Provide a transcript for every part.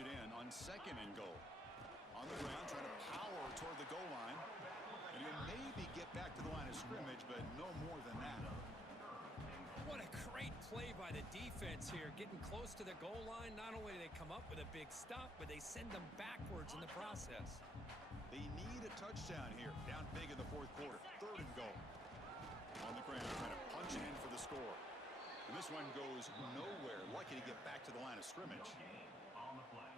it in on 2nd and goal. On the ground, trying to power toward the goal line. And he'll maybe get back to the line of scrimmage, but no more than that. What a great play by the defense here. Getting close to the goal line, not only do they come up with a big stop, but they send them backwards in the process. They need a touchdown here. Down big in the 4th quarter. 3rd and goal. On the ground, trying to punch it in for the score. And this one goes nowhere. Lucky to get back to the line of scrimmage.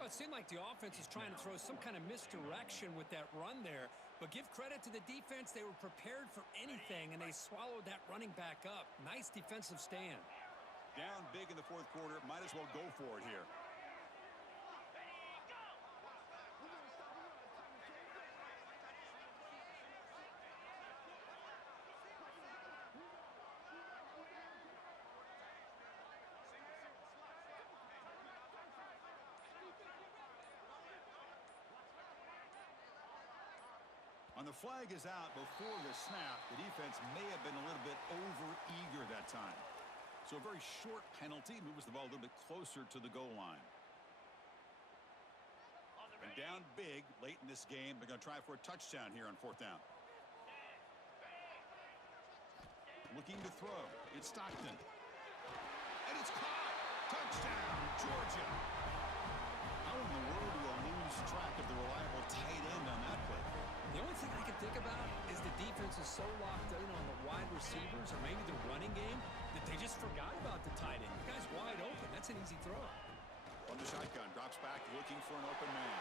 Well, it seemed like the offense was trying to throw some kind of misdirection with that run there. But give credit to the defense. They were prepared for anything, and they swallowed that running back up. Nice defensive stand. Down big in the 4th quarter. Might as well go for it here. On the flag is out before the snap. The defense may have been a little bit over-eager that time. So a very short penalty moves the ball a little bit closer to the goal line. And down big late in this game. They're going to try for a touchdown here on 4th down. Looking to throw. It's Stockton. And it's caught. Touchdown, Georgia. How in the world do you lose track of the reliable tight end on that play? The only thing I can think about is the defense is so locked in on the wide receivers or maybe the running game that they just forgot about the tight end. The guy's wide open. That's an easy throw. On the shotgun, drops back looking for an open man.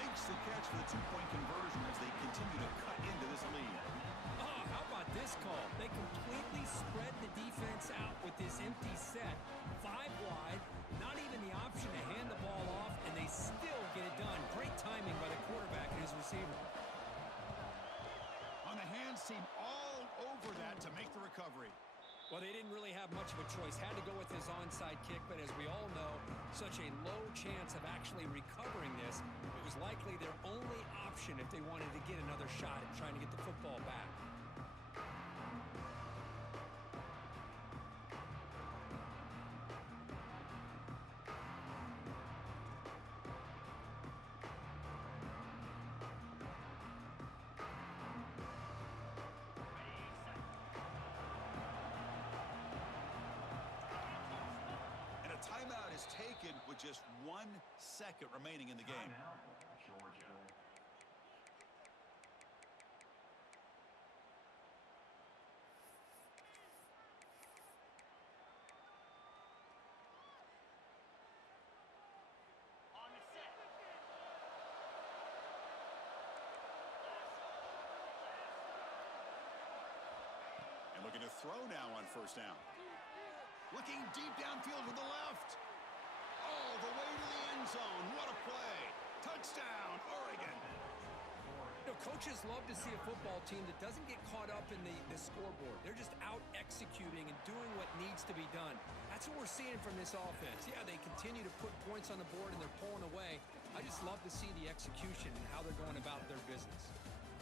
Makes the catch for the 2-point conversion as they continue to cut into this lead. Oh, how about this call? They completely spread the defense out with this empty set. 5 wide, not even the option to hand the ball off, and they still get it done. Great timing by the quarterback and his receiver. On the hands team all over that to make the recovery. Well, they didn't really have much of a choice. Had to go with his onside kick, but as we all know, such a low chance of actually recovering this. It was likely their only option if they wanted to get another shot at trying to get the football back. Timeout is taken with just 1 second remaining in the game. Georgia. On the set. And looking to throw now on 1st down. Looking deep downfield to the left. All the way to the end zone. What a play. Touchdown, Oregon. You know, coaches love to see a football team that doesn't get caught up in the scoreboard. They're just out executing and doing what needs to be done. That's what we're seeing from this offense. Yeah, they continue to put points on the board and they're pulling away. I just love to see the execution and how they're going about their business.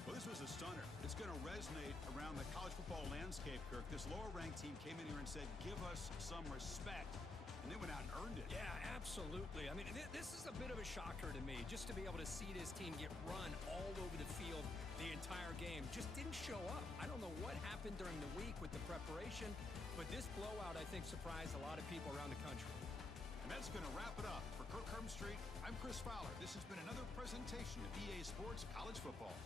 Well, this was a stunner. It's going to resonate around the college football landscape, Kirk. This lower-ranked team came in here and said, give us some respect. And they went out and earned it. Yeah, absolutely. I mean, this is a bit of a shocker to me, just to be able to see this team get run all over the field the entire game. Just didn't show up. I don't know what happened during the week with the preparation, but this blowout, I think, surprised a lot of people around the country. And that's going to wrap it up. For Kirk Hermstreet, I'm Chris Fowler. This has been another presentation of EA Sports College Football.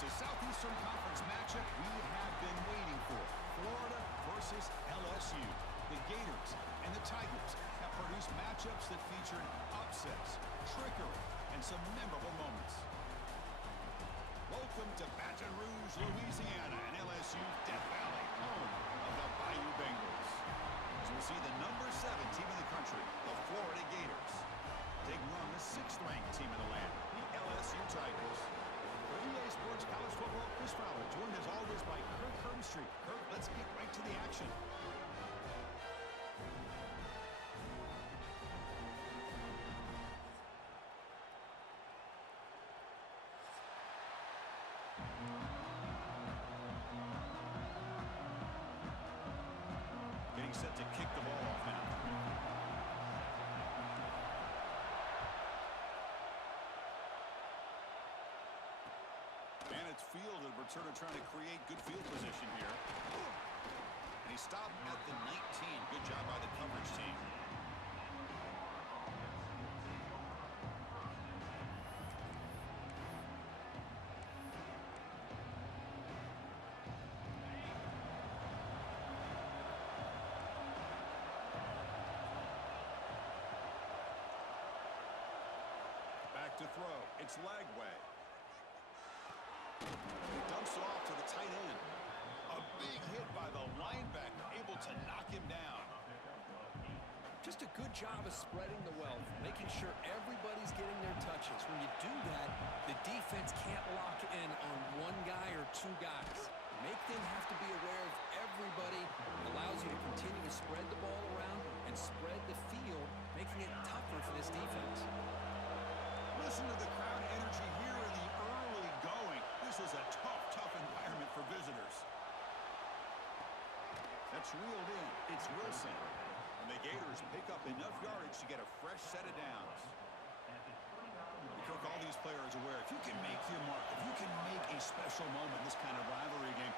It's a Southeastern Conference matchup we have been waiting for. Florida versus LSU. The Gators and the Tigers have produced matchups that featured upsets, trickery, and some memorable moments. Welcome to Baton Rouge, Louisiana, and LSU's Death Valley, home of the Bayou Bengals. As we'll see the number 7 team in the country, the Florida Gators, taking on the 6th-ranked team in the land, the LSU Tigers. For EA Sports College Football, Chris Fowler, joined as always by Kirk Herbstreit. Kirk, let's get right to the action. Getting set to kick the ball off now. And it's fielded. Returner trying to create good field position here. And he stopped at the 19. Good job by the coverage team. Back to throw. It's Lagway. He dumps it off to the tight end. A big hit by the linebacker, able to knock him down. Just a good job of spreading the wealth, making sure everybody's getting their touches. When you do that, the defense can't lock in on one guy or 2 guys. Make them have to be aware of everybody. It allows you to continue to spread the ball around and spread the field, making it tougher for this defense. Listen to the crowd energy here in the early going. This is a tough environment for visitors. That's reeled in. It's Wilson. And the Gators pick up enough yardage to get a fresh set of downs. Kirk, all these players aware, if you can make your mark, if you can make a special moment in this kind of rivalry game,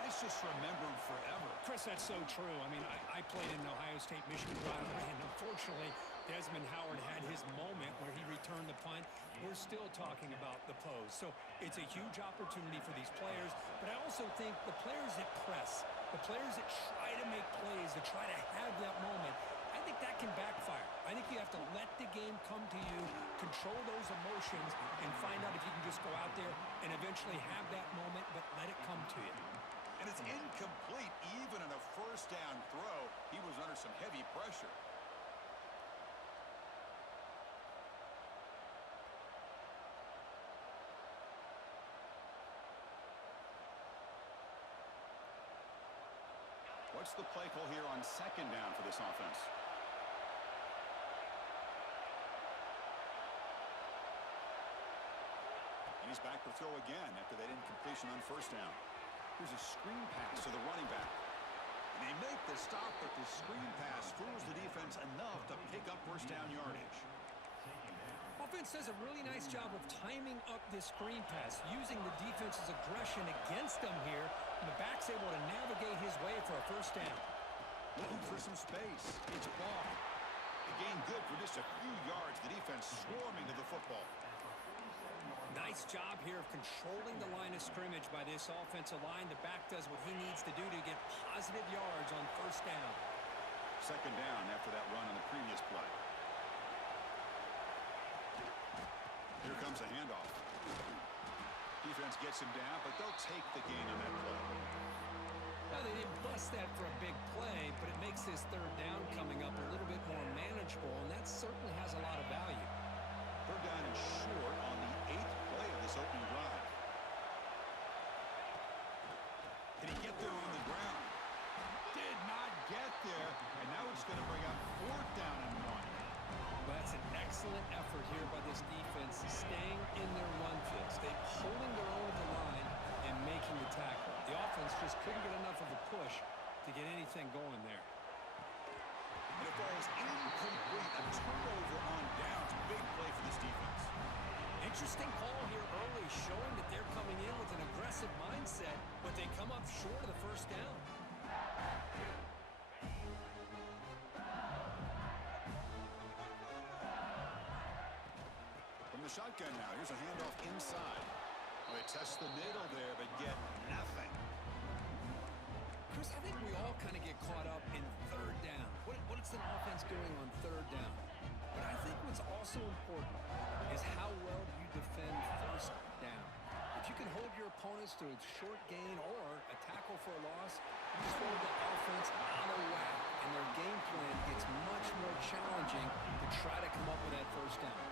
that's just remembered forever. Chris, that's so true. I mean, I played in the Ohio State-Michigan rivalry, and unfortunately, Desmond Howard had his moment where he returned the punt. We're still talking about the pose. So it's a huge opportunity for these players, but I also think the players that press, the players that try to make plays, that try to have that moment, I think that can backfire. I think you have to let the game come to you, control those emotions, and find out if you can just go out there and eventually have that moment, but let it come to you. And it's incomplete. Even in a first down throw, he was under some heavy pressure. What's the play call here on 2nd down for this offense? And he's back to throw again after that incompletion on 1st down. Here's a screen pass to the running back. And they make the stop, but the screen pass fools the defense enough to pick up 1st down yardage. Offense does a really nice job of timing up this screen pass, using the defense's aggression against them here, and the back's able to navigate his way for a 1st down. Looking for some space. It's Ball. The gain good for just a few yards. The defense swarming to the football. Nice job here of controlling the line of scrimmage by this offensive line. The back does what he needs to do to get positive yards on 1st down. 2nd down after that run on the previous play. Here comes a handoff. Defense gets him down, but they'll take the gain on that play. Well, they didn't bust that for a big play, but it makes this 3rd down coming up a little bit more manageable, and that certainly has a lot of value. 3rd down and short on the 8th play of this opening drive. Can he get there on the ground? Did not get there, and now it's going to bring up 4th down and 1. Well, that's an excellent effort here by this defense, staying in their run fix. They're holding their own at the line and making the tackle. The offense just couldn't get enough of a push to get anything going there. And it falls incomplete. A turnover on downs. Big play for this defense. Interesting call here early, showing that they're coming in with an aggressive mindset, but they come up short of the 1st down. From the shotgun now, here's a handoff inside. Well, they test the middle there, but get nothing. Chris, I think we all kind of get caught up in third down. What's an offense doing on third down? But I think what's also important is how well you defend first down. If you can hold your opponents to a short gain or a tackle for a loss, you throw the offense out of whack, and their game plan gets much more challenging to try to come up with that first down.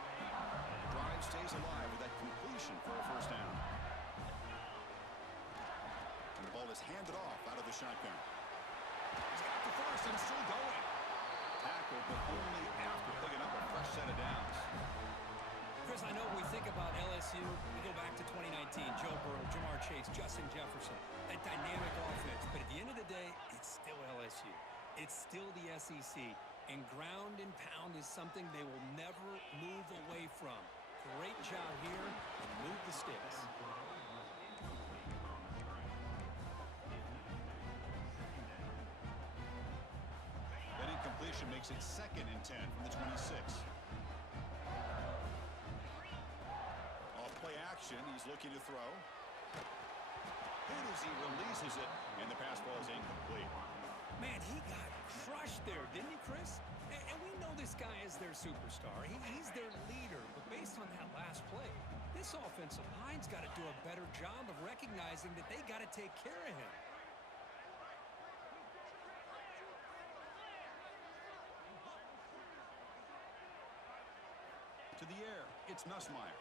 Drive stays alive with that completion for a first down. And the ball is handed off out of the shotgun. He's got the first and still going. Tackle, but only after picking up a fresh set of downs. Chris, I know we think about LSU. We go back to 2019, Joe Burrow, Jamar Chase, Justin Jefferson, that dynamic offense. But at the end of the day, it's still LSU. It's still the SEC. And ground and pound is something they will never move away from. Great job here and move the sticks. That incompletion makes it 2nd and 10 from the 26. Off play action, he's looking to throw. Hit as he releases it, and the pass ball is incomplete. Man, he got crushed there, didn't he, Chris? And we know this guy is their superstar. He's their leader. But based on that last play, this offensive line's got to do a better job of recognizing that they got to take care of him. To the air, it's Nussmeier.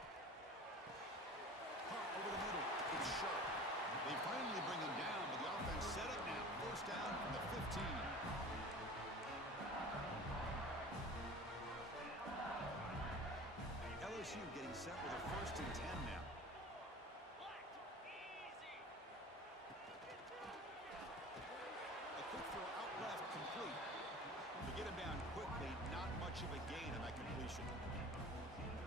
Hot over the middle, it's Sharp. They finally bring him down, but the offense set up now. First down from the 15. LSU getting set with a 1st and 10 now. A quick throw out left, complete. To get him down quickly, not much of a gain on that completion.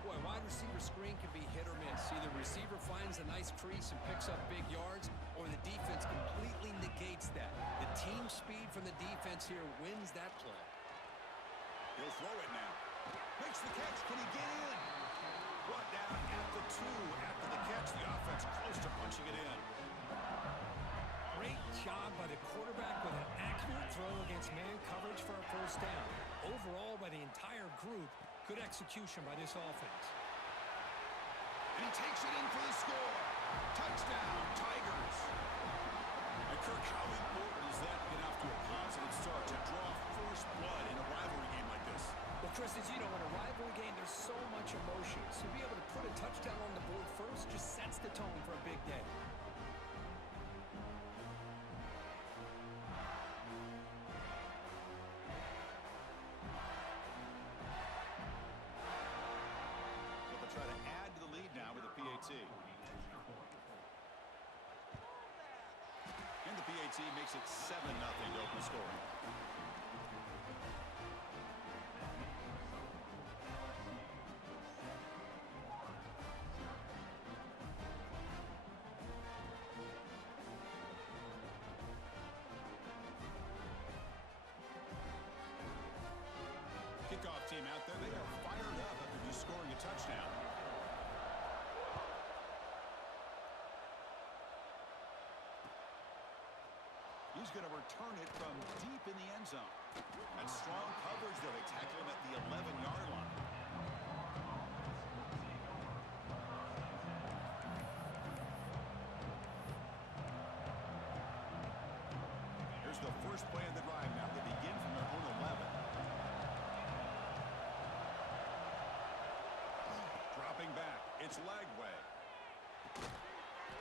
Boy, wide receiver screen can be hit or miss. Either receiver finds a nice crease and picks up big yards, or the defense completely negates that. The team speed from the defense here wins that play. He'll throw it now. Makes the catch. Can he get in? Brought down at the 2 after the catch. The offense close to punching it in. Great job by the quarterback with an accurate throw against man coverage for a first down. Overall, by the entire group, good execution by this offense. And he takes it in for the score. Touchdown, Tigers. And Kirk, how important is that to get off to a positive start to draw first blood in a rivalry game like this? Well, Chris, as you know, in a rivalry game, there's so much emotion. So to be able to put a touchdown on the board first just sets the tone for a big day. Try to add to the lead now with a PAT. And the PAT makes it 7-0 to open scoring. Kickoff team out there, they are fired up after just scoring a touchdown. He's going to return it from deep in the end zone. And strong coverage there. They tackle him at the 11-yard line. Here's the first play of the drive now. They begin from their own 11. Dropping back. It's Lagway.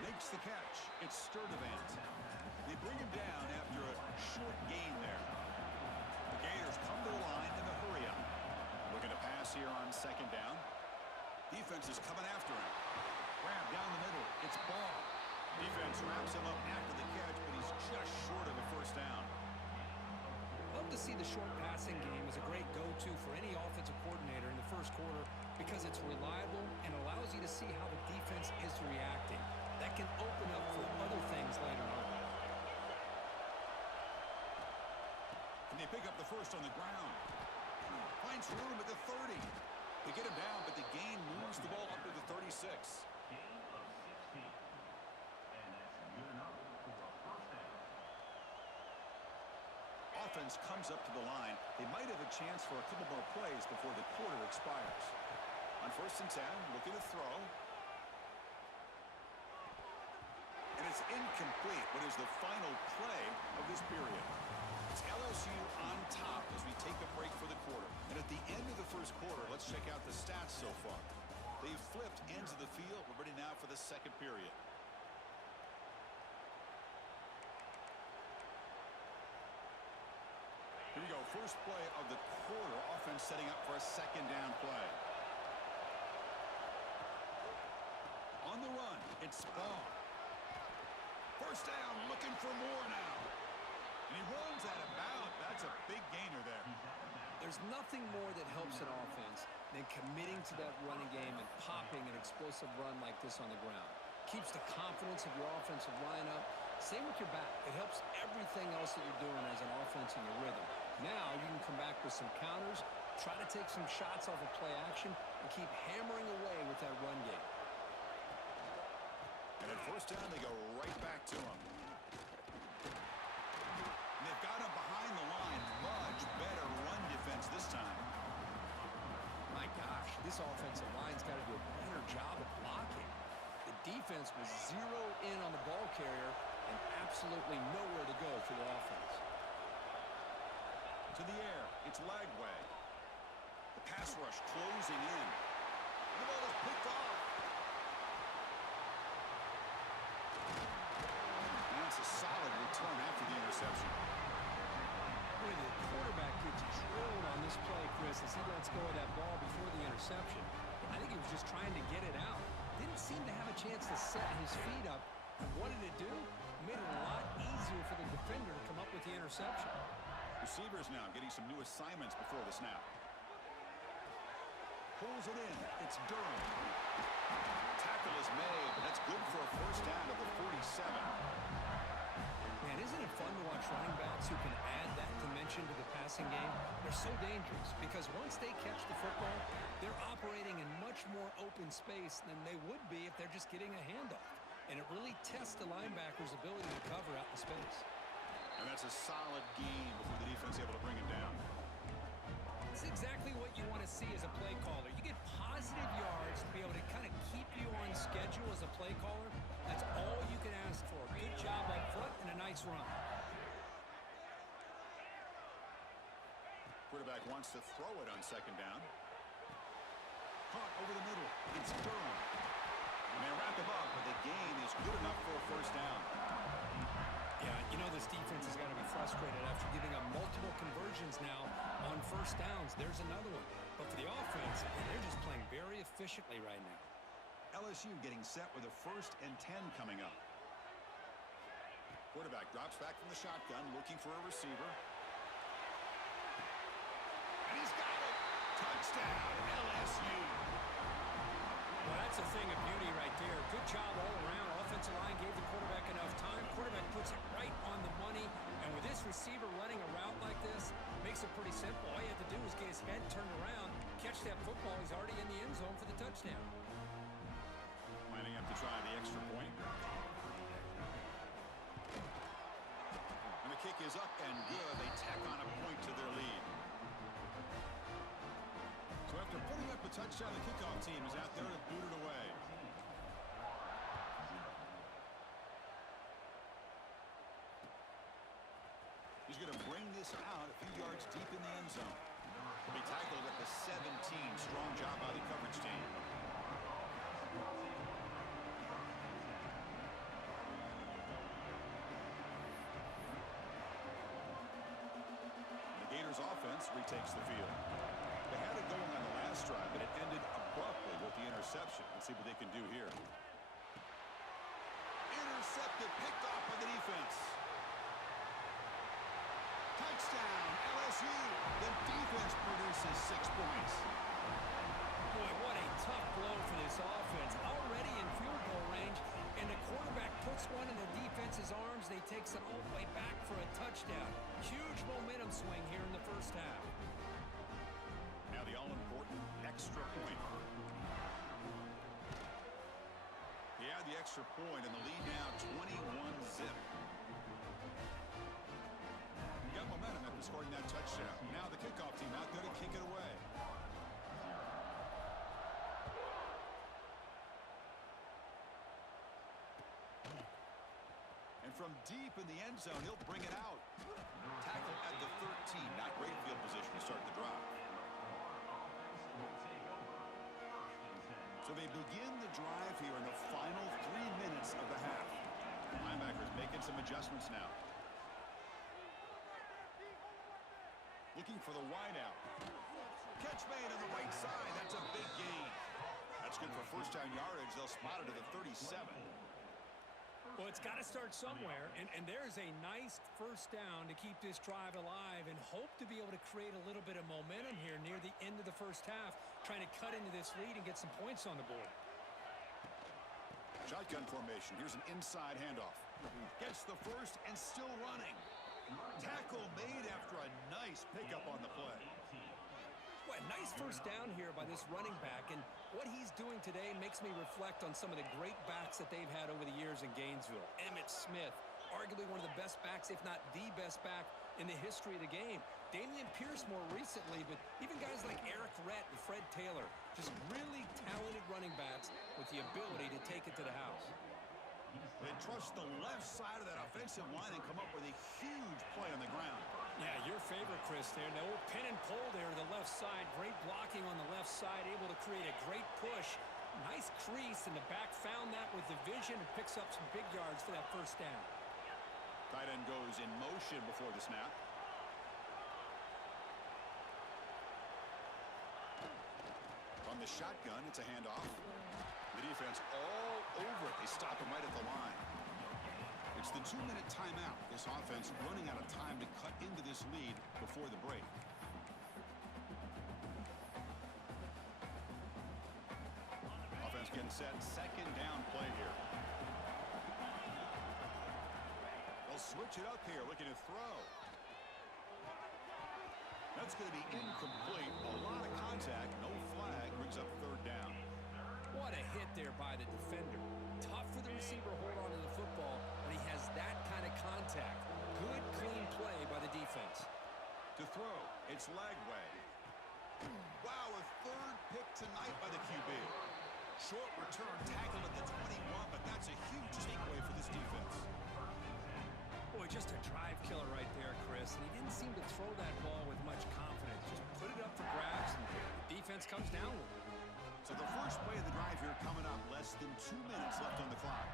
Makes the catch. It's Sturdivant. They bring him down after a short gain there. The Gators come to the line in a hurry up. Looking to pass here on 2nd down. Defense is coming after him. Grab down the middle. It's Ball. Defense wraps him up after the catch, but he's just short of a first down. Love to see the short passing game as a great go-to for any offensive coordinator in the first quarter because it's reliable and allows you to see how the defense is reacting. That can open up for other things later on. And they pick up the first on the ground. Finds room at the 30. They get him down, but the gain moves the ball up to the 36. offense comes up to the line, they might have a chance for a couple more plays before the quarter expires. On 1st and 10, looking to throw. And it's incomplete. What is the final play of this period? It's LSU on top as we take a break for the quarter. And at the end of the first quarter, let's check out the stats so far. They've flipped ends of the field. We're ready now for the second period. Here we go. First play of the quarter. Offense setting up for a second down play. On the run, it's Ball. First down, looking for more now. And he runs out of bounds. That's a big gainer there. There's nothing more that helps an offense than committing to that running game and popping an explosive run like this on the ground. Keeps the confidence of your offensive lineup. Same with your back. It helps everything else that you're doing as an offense in your rhythm. Now you can come back with some counters, try to take some shots off of play action, and keep hammering away with that run game. And at first down, they go right back to him. And they've got him behind the line. Much better run defense this time. My gosh, this offensive line's got to do a better job of blocking. The defense was zeroed in on the ball carrier and absolutely nowhere to go for the offense. To the air, it's Lagway. The pass rush closing in. And the ball is picked off. That's a solid return after the interception. Boy, the quarterback gets drilled on this play, Chris, as he lets go of that ball before the interception. I think he was just trying to get it out. Didn't seem to have a chance to set his feet up. And what did it do? Made it a lot easier for the defender to come up with the interception. Receivers now getting some new assignments before the snap. Pulls it in. It's Durham. Tackle is made, but that's good for a first down at the 47. Man, isn't it fun to watch running backs who can add that dimension to the passing game? They're so dangerous because once they catch the football, they're operating in much more open space than they would be if they're just getting a handoff. And it really tests the linebacker's ability to cover out in space. And that's a solid gain before the defense able to bring him down. It's exactly what you want to see as a play caller. You get positive yards to be able to kind of keep you on schedule as a play caller. That's all you can ask for. Good job up front and a nice run. Quarterback wants to throw it on second down. Caught over the middle. It's Durham. And they wrap him up, but the gain is good enough for a first down. Yeah, you know this defense has got to be frustrated after giving up multiple conversions now on first downs. There's another one. But for the offense, they're just playing very efficiently right now. LSU getting set with a 1st and 10 coming up. Quarterback drops back from the shotgun, looking for a receiver. And he's got it. Touchdown, LSU. Well, that's a thing of beauty right there. Good job all around. Offensive line gave the quarterback enough time. Quarterback puts it right on the money. And with this receiver running a route like this, makes it pretty simple. All you have to do is get his head turned around, catch that football. He's already in the end zone for the touchdown. Lining up to try the extra point. And the kick is up and good. They tack on a point to their lead. So after putting up a touchdown, the kickoff team is out there to boot it away. He's going to bring this out a few yards deep in the end zone. He'll be tackled at the 17. Strong job by the coverage team. The Gators offense retakes the field. They had it going on the last drive, but it ended abruptly with the interception. Let's see what they can do here. Intercepted, picked off by the defense. Touchdown, LSU. The defense produces 6 points. Boy, what a tough blow for this offense. Already in field goal range, and the quarterback puts one in the defense's arms. They takes it all the way back for a touchdown. Huge momentum swing here in the first half. Now the all-important extra point. He had the extra point, and the lead now 21-zip. Got got momentum after scoring that touchdown. Now the kickoff team out there to kick it away. And from deep in the end zone, he'll bring it out. Tackle at the 13. Not great field position to start the drive. So they begin the drive here in the final 3 minutes of the half. Linebackers making some adjustments now. Looking for the wideout. Catch made on the right side. That's a big gain. That's good for first down yardage. They'll spot it at the 37. Well, it's got to start somewhere, and there's a nice first down to keep this drive alive and hope to be able to create a little bit of momentum here near the end of the first half, trying to cut into this lead and get some points on the board. Shotgun formation. Here's an inside handoff. Gets the first and still running. Tackle made after a nice pickup on the play. Well, nice first down here by this running back, and what he's doing today makes me reflect on some of the great backs that they've had over the years in Gainesville. Emmitt Smith, arguably one of the best backs, if not the best back in the history of the game. Damian Pierce more recently, but even guys like Eric Rett and Fred Taylor, just really talented running backs with the ability to take it to the house. They trust the left side of that offensive line and come up with a huge play on the ground. Yeah, your favorite, Chris, there. No pin and pull there to the left side. Great blocking on the left side, able to create a great push. Nice crease, and the back found that with the vision and picks up some big yards for that first down. Tight end goes in motion before the snap. From the shotgun, it's a handoff. The defense all over it. They stop him right at the line. It's the 2-minute timeout. This offense running out of time to cut into this lead before the break. Offense getting set. Second down play here. They'll switch it up here, looking to throw. That's going to be incomplete. A lot of contact. No flag. Brings up third down. What a hit there by the defender. Tough for the receiver to hold on to the football when he has that kind of contact. Good, clean play by the defense. To throw, it's Lagway. Wow, a third pick tonight by the QB. Short return, tackle at the 21, but that's a huge takeaway for this defense. Boy, just a drive killer right there, Chris. And he didn't seem to throw that ball with much confidence. Just put it up for grabs, and the defense comes down with it. So the first play of the drive here coming up. Less than 2 minutes left on the clock.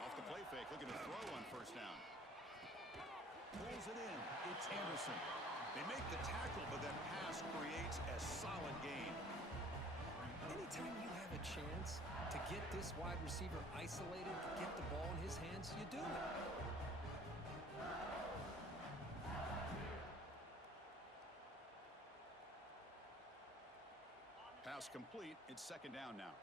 Off the play fake, looking to throw on first down. Pulls it in. It's Anderson. They make the tackle, but that pass creates a solid gain. Anytime you have a chance to get this wide receiver isolated, get the ball in his hands, you do it. Pass complete. It's second down now.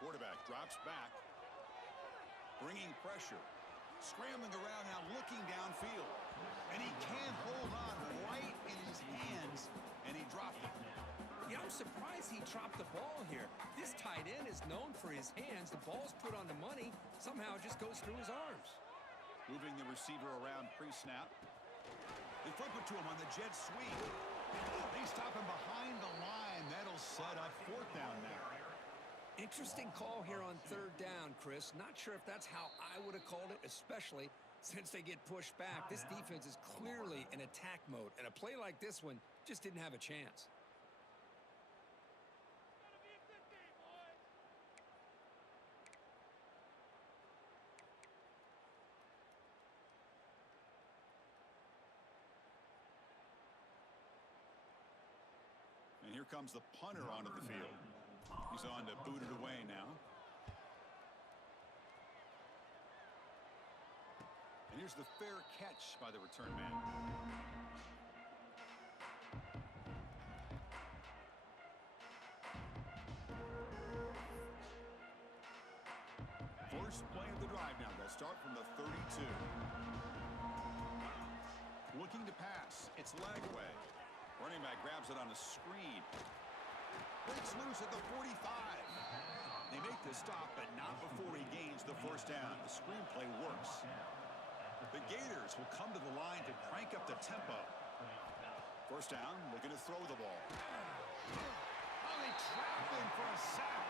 Quarterback drops back. Bringing pressure. Scrambling around now, looking downfield. And he can't hold on right in his hands, and he dropped it. Yeah, I'm surprised he dropped the ball here. This tight end is known for his hands. The ball's put on the money. Somehow it just goes through his arms. Moving the receiver around pre-snap. They flip it to him on the jet sweep. They stop him behind the line. That'll set up fourth down now. Interesting call here on third down, Chris. Not sure if that's how I would have called it, especially since they get pushed back. This defense is clearly in attack mode, and a play like this one just didn't have a chance. And here comes the punter onto the field. He's on to boot it away now. And here's the fair catch by the return man. First play of the drive now. They'll start from the 32. Looking to pass. It's Lagway. Running back grabs it on a screen. Breaks loose at the 45. They make the stop, but not before he gains the first down. The screenplay works. The Gators will come to the line to crank up the tempo. First down, looking to throw the ball. Oh, they trap him for a sack.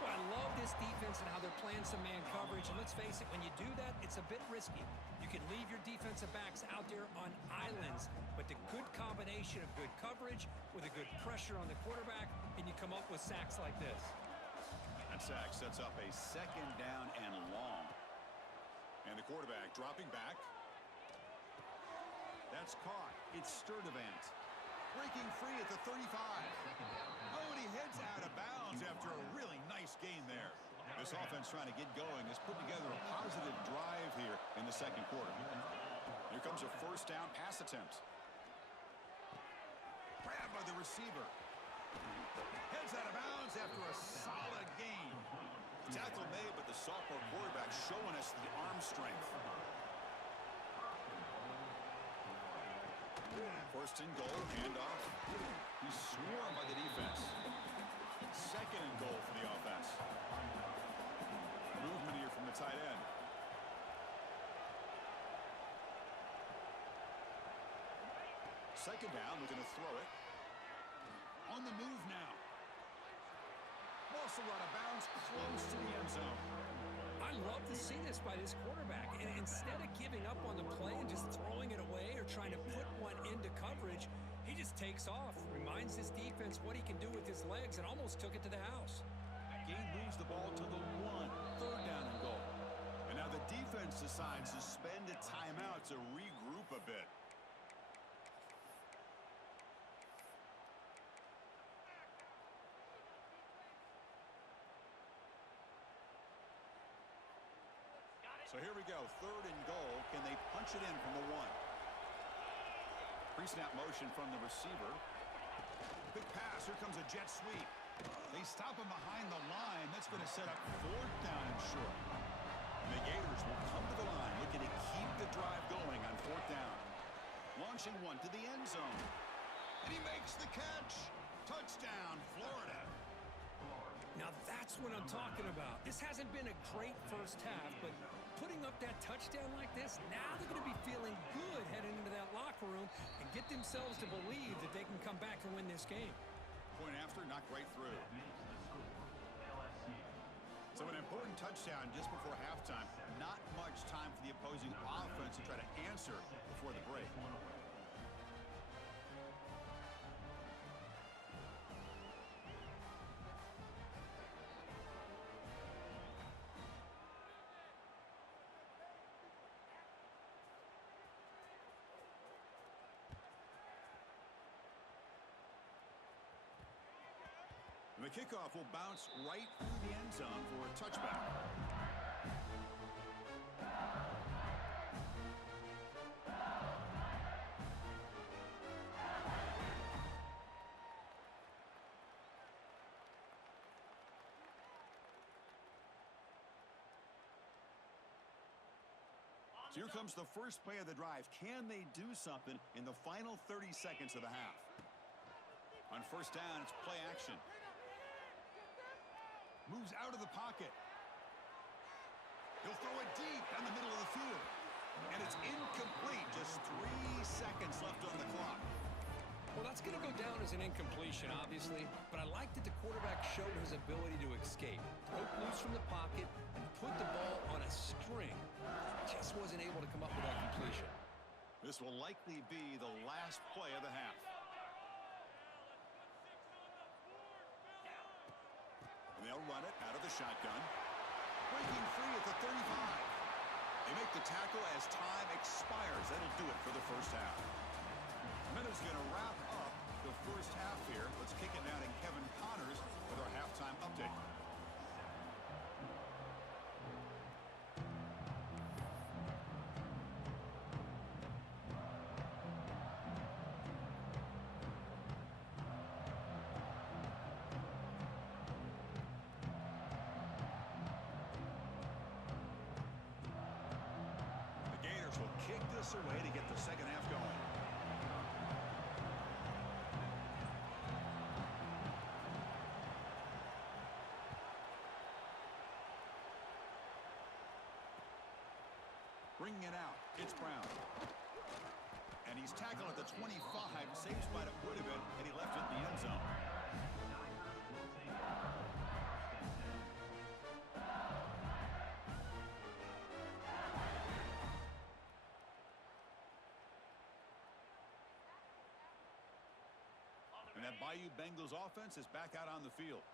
Well, I love this defense and how they're playing some man coverage. And let's face it, when you do that, it's a bit risky. You can leave your defensive backs out there on islands, but the good combination of good coverage with a good pressure on the quarterback, and you come up with sacks like this. That sack sets up a second down and long. And the quarterback dropping back. That's caught. It's Sturdivant. Breaking free at the 35. Oh, and he heads out of bounds after a really nice gain there. This offense trying to get going has put together a positive drive here in the second quarter. Here comes a first down pass attempt. Grabbed by the receiver. Heads out of bounds after a solid gain. Tackle made, but the sophomore quarterback showing us the arm strength. First and goal, handoff. He's swarmed by the defense. Second and goal for the offense. Movement here from the tight end. Second down, looking to throw it. On the move now. Also out of bounds, close to the end zone. I love to see this by this quarterback. And instead of giving up on the play and just throwing it away or trying to put one into coverage, he just takes off, reminds his defense what he can do with his legs, and almost took it to the house. Gain moves the ball to the 1, third down and goal. And now the defense decides to spend a timeout to regroup a bit. So here we go, third and goal. Can they punch it in from the 1? Pre-snap motion from the receiver. Big pass, here comes a jet sweep. They stop him behind the line. That's going to set up fourth down and short. And the Gators will come to the line looking to keep the drive going on fourth down. Launching one to the end zone. And he makes the catch. Touchdown, Florida. Now that's what I'm talking about. This hasn't been a great first half, but putting up that touchdown like this, now they're going to be feeling good heading into that locker room and get themselves to believe that they can come back and win this game. Point after, knocked right through. So an important touchdown just before halftime. Not much time for the opposing offense to try to answer before the break. And the kickoff will bounce right through the end zone for a touchback. So here comes the first play of the drive. Can they do something in the final 30 seconds of the half? On first down, it's play action. Moves out of the pocket. He'll throw it deep down the middle of the field. And it's incomplete. Just 3 seconds left on the clock. Well, that's going to go down as an incompletion, obviously, but I like that the quarterback showed his ability to escape, broke loose from the pocket, and put the ball on a string. Just wasn't able to come up with that completion. This will likely be the last play of the half. And they'll run it out of the shotgun. Breaking free at the 35. They make the tackle as time expires. That'll do it for the first half. Minutes going to wrap up the first half here. Let's kick it now to Kevin Connors with our halftime update. The Gators will kick this away to get the second half going. bringing it out. It's Brown. And he's tackled at the 25. Safe spot it would have been, and he left it in the end zone. And that Bayou Bengals offense is back out on the field.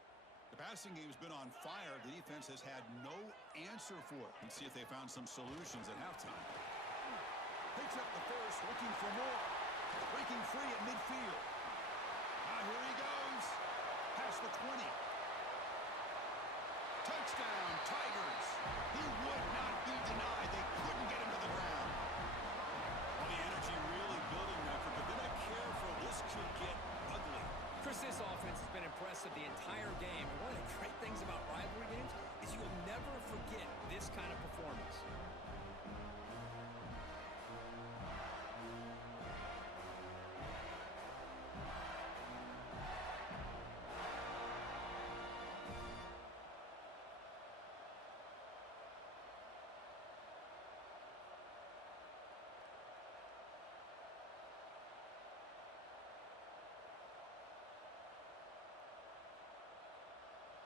The passing game's been on fire. The defense has had no answer for it. Let's see if they found some solutions at halftime. Picks up the first, looking for more. Breaking free at midfield. Here he goes. Past the 20. Touchdown, Tigers. He would not be denied. They couldn't get him to the ground. Well, the energy really building there, but they're not careful. This could get ugly. Chris, this offense has been impressive the entire game. And one of the great things about rivalry games is you'll never forget this kind of performance.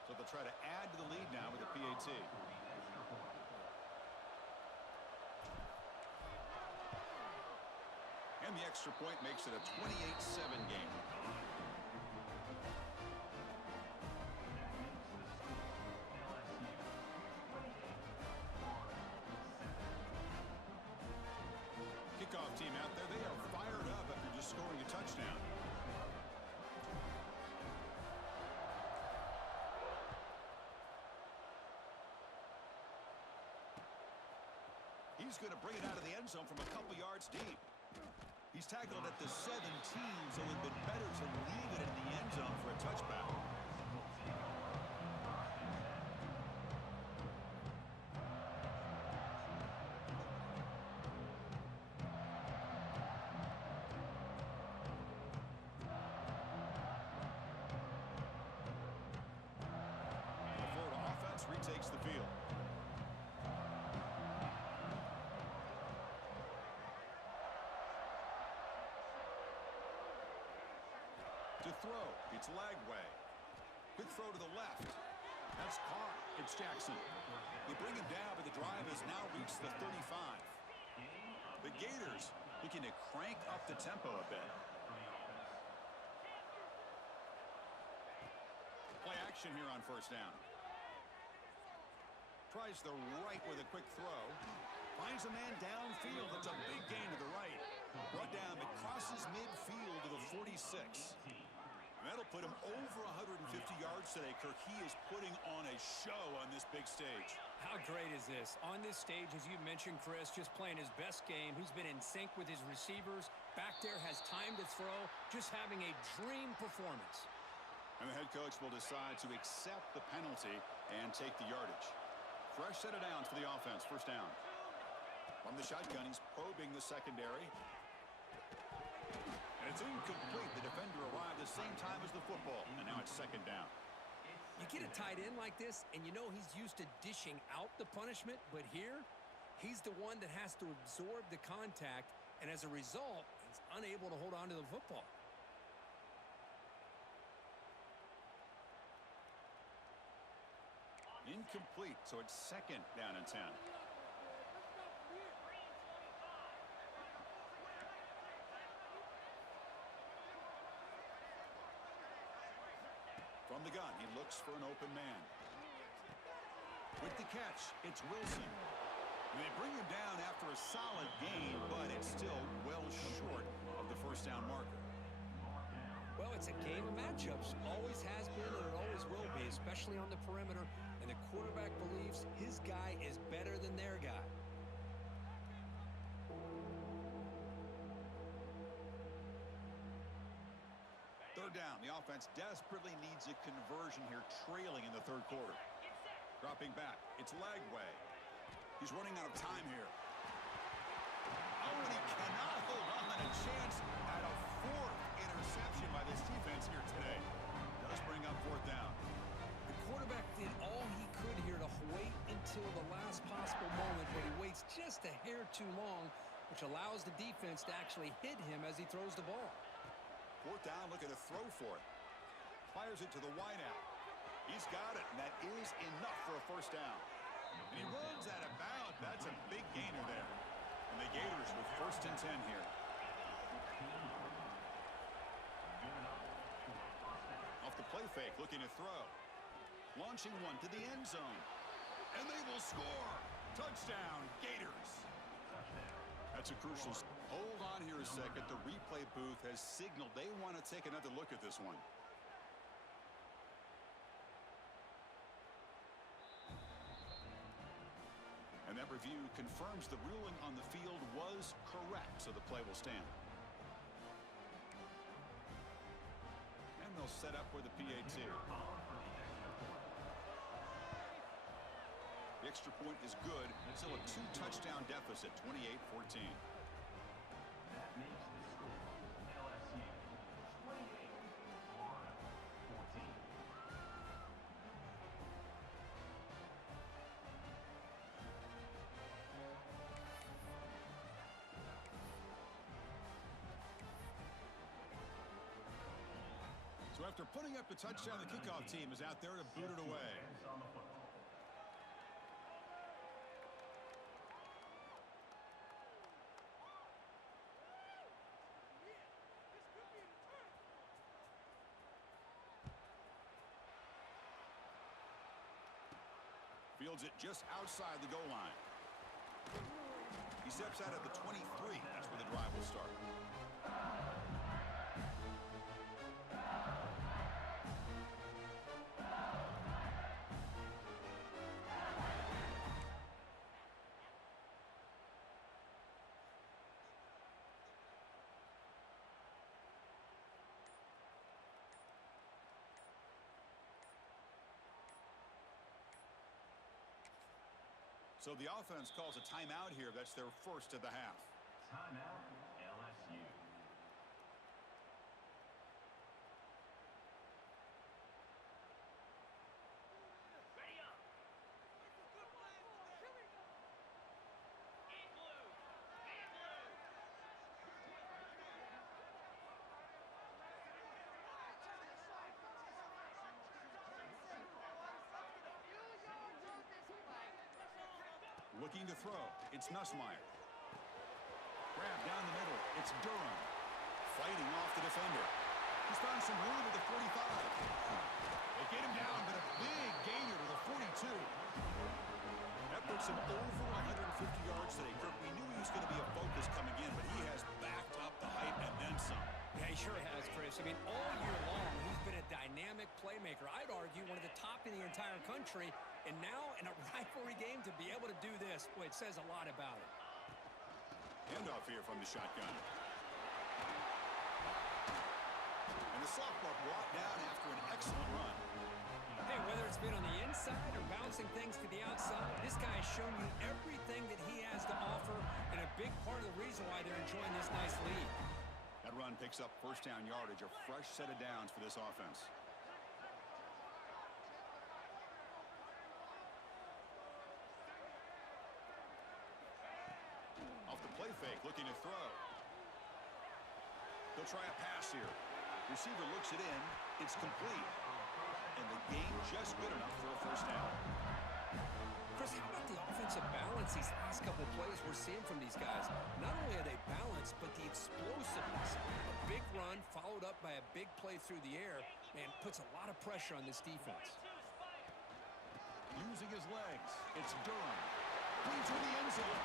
So they'll try to add to the lead now with a PAT. And the extra point makes it a 28-7 game. Kickoff team out there, they are fired up after just scoring a touchdown. He's going to bring it out of the end zone from a couple yards deep. He's tackled at the 17, so it would have been better to leave it in the end zone for a touchback. The Florida offense retakes the field. To throw, it's Lagway. Quick throw to the left. That's caught. It's Jackson. They bring him down, but the drive has now reached the 35. The Gators looking to crank up the tempo a bit. Play action here on first down. Tries the right with a quick throw. Finds a man downfield. That's a big gain to the right. Brought down, but crosses midfield to the 46. That'll put him over 150 yards today. Kirk, he is putting on a show on this big stage. How great is this? On this stage, as you mentioned, Chris, just playing his best game. He's been in sync with his receivers. Back there, has time to throw. Just having a dream performance. And the head coach will decide to accept the penalty and take the yardage. Fresh set of downs for the offense. First down. From the shotgun, he's probing the secondary. And it's incomplete. The defender arrived the same time as the football. And now it's second down. You get a tight end like this, and you know he's used to dishing out the punishment. But here, he's the one that has to absorb the contact. And as a result, he's unable to hold on to the football. Incomplete. So it's second down and 10. From the gun, he looks for an open man. With the catch, it's Wilson. And they bring him down after a solid gain, but it's still well short of the first down marker. Well, it's a game of matchups. Always has been, and it always will be, especially on the perimeter. And the quarterback believes his guy is better than their guy. Third down. The offense desperately needs a conversion here, trailing in the third quarter. Dropping back. It's Lagway. He's running out of time here. Oh, and he cannot hold on. A chance at a fourth interception by this defense here today. Does bring up fourth down. The quarterback did all he could here to wait until the last possible moment, but he waits just a hair too long, which allows the defense to actually hit him as he throws the ball. Fourth down, looking to throw for it. Fires it to the wideout. He's got it, and that is enough for a first down. And he runs out of bounds. That's a big gainer there. And the Gators with 1st and 10 here. Off the play fake, looking to throw. Launching one to the end zone. And they will score. Touchdown, Gators. That's a crucial. Hold on here a second. The replay booth has signaled they want to take another look at this one. And that review confirms the ruling on the field was correct, so the play will stand. And they'll set up for the PAT. The extra point is good. Still a 2-touchdown deficit, 28-14. That makes the score LSU 28-14. So after putting up the touchdown, the kickoff team is out there to boot it away. Fields it just outside the goal line. He steps out at the 23. That's where the drive will start. So the offense calls a timeout here. That's their first of the half. Timeout, LSU. Ready up. In blue. In blue. Looking to throw. It's Nussmeier. Grab down the middle. It's Durham. Fighting off the defender. He's found some room at the 45. They get him down, but a big gainer to the 42. That puts him over 150 yards today. Kirk, we knew he was going to be a focus coming in, but he has backed up the hype and then some. Yeah, he sure has, Chris. I mean, all year long, he's been a dynamic playmaker. I'd argue one of the top in the entire country. And now, in a rivalry game, to be able to do this, boy, it says a lot about it. Handoff here from the shotgun. And the sophomore brought down after an excellent run. Hey, whether it's been on the inside or bouncing things to the outside, this guy has shown you everything that he has to offer, and a big part of the reason why they're enjoying this nice lead. That run picks up first down yardage, a fresh set of downs for this offense. Off the play fake, looking to throw. They'll try a pass here. Receiver looks it in. It's complete. And the game just good enough for a first down. Chris, how about the offensive balance these last couple plays we're seeing from these guys? Not only are they balanced, but the explosiveness. A big run followed up by a big play through the air, man, puts a lot of pressure on this defense. Using his legs, it's Durham. Brings to the end zone.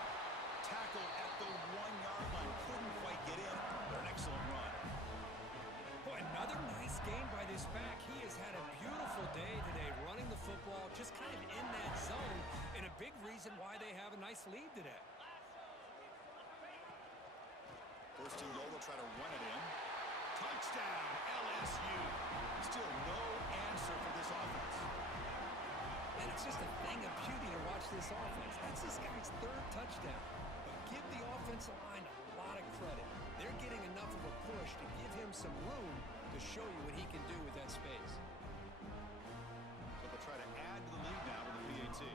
Tackle at the 1-yard line. Couldn't quite get in, but an excellent run. Boy, another nice game by this back. He has had a beautiful day today running the football, just kind of in that zone, and a big reason why they have a nice lead today. First and goal, they'll try to run it in. Touchdown, LSU. Still no answer for this offense. And it's just a thing of beauty to watch this offense. That's this guy's 3rd touchdown. But give the offensive line a lot of credit. They're getting enough of a push to give him some room to show you what he can do with that space. So they'll try to add to the lead now with the PAT.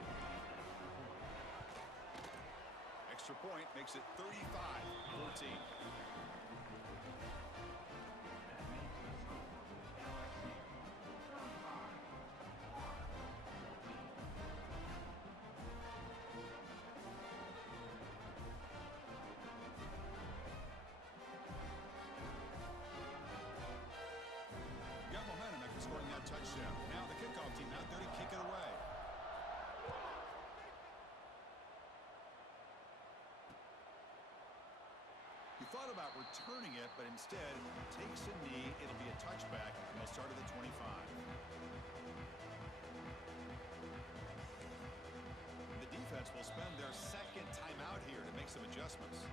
extra point makes it 35-14. Got momentum after scoring that touchdown. Now the kickoff team out there to kick it away. He thought about returning it, but instead takes a knee. It'll be a touchback, and they'll start at the 25. The defense will spend their second timeout here to make some adjustments.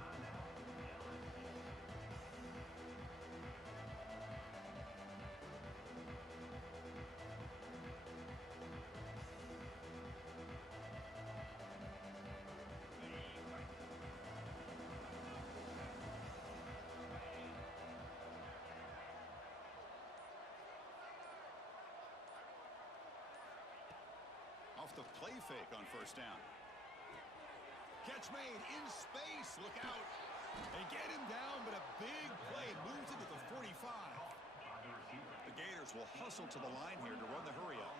Off the play fake on first down. Catch made in space. Look out. They get him down, but a big play moves into the 45. The Gators will hustle to the line here to run the hurry up.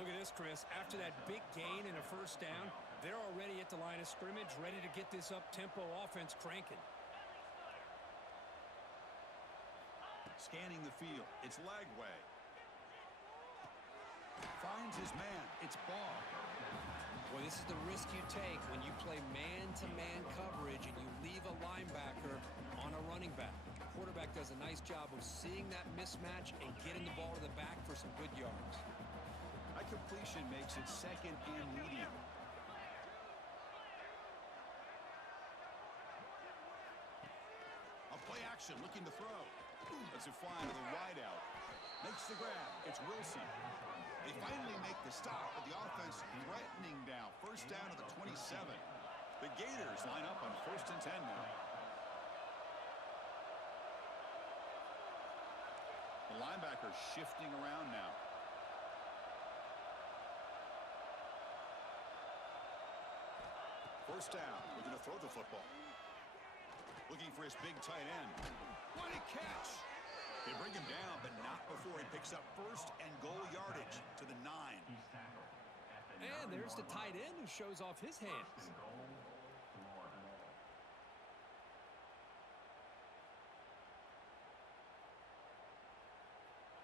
Look at this, Chris. After that big gain and a first down, they're already at the line of scrimmage, ready to get this up-tempo offense cranking. Scanning the field. It's Lagway. Finds his man. It's Ball. Well, this is the risk you take when you play man-to-man coverage and you leave a linebacker on a running back. The quarterback does a nice job of seeing that mismatch and getting the ball to the back for some good yards. That completion makes it second and medium. A play action looking to throw. Let's it fly to the wide out. Makes the grab. It's Wilson. They finally make the stop, but the offense threatening down. First down to the 27. The Gators line up on 1st and 10 now. The linebacker shifting around now. First down. We're going to throw the football. Looking for his big tight end. What a catch! They bring him down, but not before he picks up first and goal yardage to the 9. And there's the tight end who shows off his hands.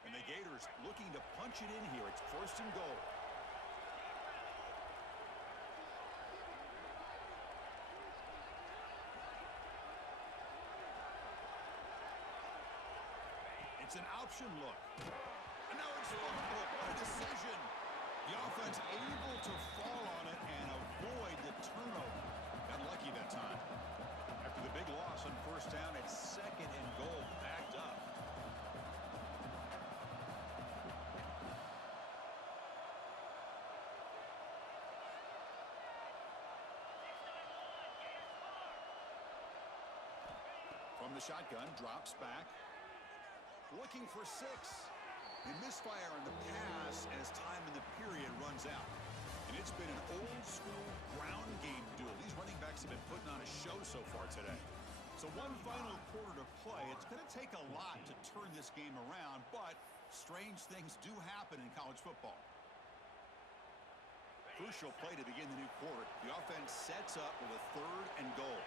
And the Gators looking to punch it in here. It's 1st and goal. It's an option look. And now it's fumbled. What a decision. The offense able to fall on it and avoid the turnover. Got lucky that time. After the big loss on first down, it's 2nd and goal. Backed up. From the shotgun, drops back. Looking for 6. They misfire on the pass as time in the period runs out. And it's been an old-school ground game duel. These running backs have been putting on a show so far today. So one final quarter to play. It's going to take a lot to turn this game around, but strange things do happen in college football. Crucial play to begin the new quarter. The offense sets up with a 3rd and goal.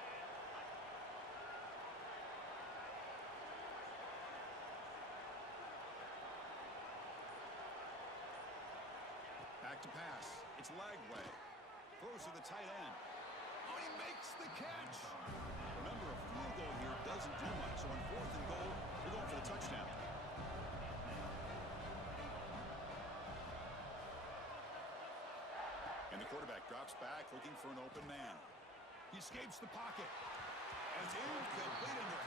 Back to pass. It's Lagway. Throws to the tight end. Oh, he makes the catch. Remember, a field goal here doesn't do much. So on 4th and goal, they're going for the touchdown. And the quarterback drops back, looking for an open man. He escapes the pocket. And it's incomplete under